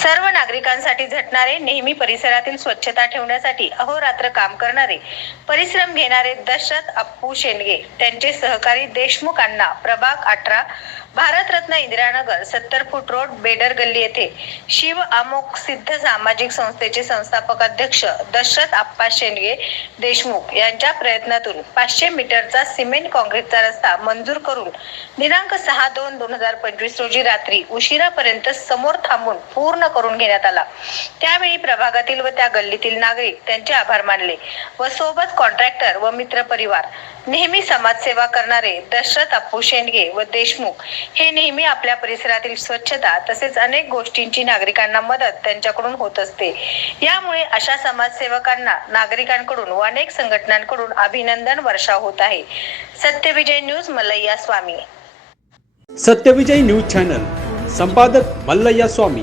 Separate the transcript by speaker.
Speaker 1: सर्व नागरिकांसाठी झटणारे नेहमी परिसरातील स्वच्छता ठेवण्यासाठी अहोरात्र काम करणारे परिश्रम घेणारे दशरथ अप्पू शेंडगे त्यांचे सहकारी देशमुखांना प्रभाग अठरा भारतरत्न इंदिरानगर सत्तर फूट रोड बेडर गल्ली येथे शिव अमोक सिद्ध सामाजिक संस्थेचे संस्थापक अध्यक्ष दशरथ आप्पा शेंडगे देशमुख यांच्या प्रयत्नातून पाचशे मीटरचा सिमेंट काँक्रीटचा रस्ता मंजूर करून दिनांक सहा दोन दोन हजार पंचवीस रोजी रात्री उशिरापर्यंत समोर थांबून पूर्ण करून घेण्यात आला. त्यावेळी प्रभागातील व त्या गल्लीतील नागरिक त्यांचे आभार मानले व सोबत कॉन्ट्रॅक्टर व मित्र परिवार नेहमी समाजसेवा करणारे दशरथ अप्पू शेंडगे व देशमुख हे नेहमी आपल्या परिसरातील स्वच्छता तसेच अनेक गोष्टींची नागरिकांना मदत त्यांच्याकडून होत असते. यामुळे अशा समाजसेवकांना नागरिकांकडून व अनेक संघटनांकडून अभिनंदन वर्षा होत आहे. Satyavijay news Mallayya Swami.
Speaker 2: Satyavijay news channel. संपादक मल्लय्या स्वामी.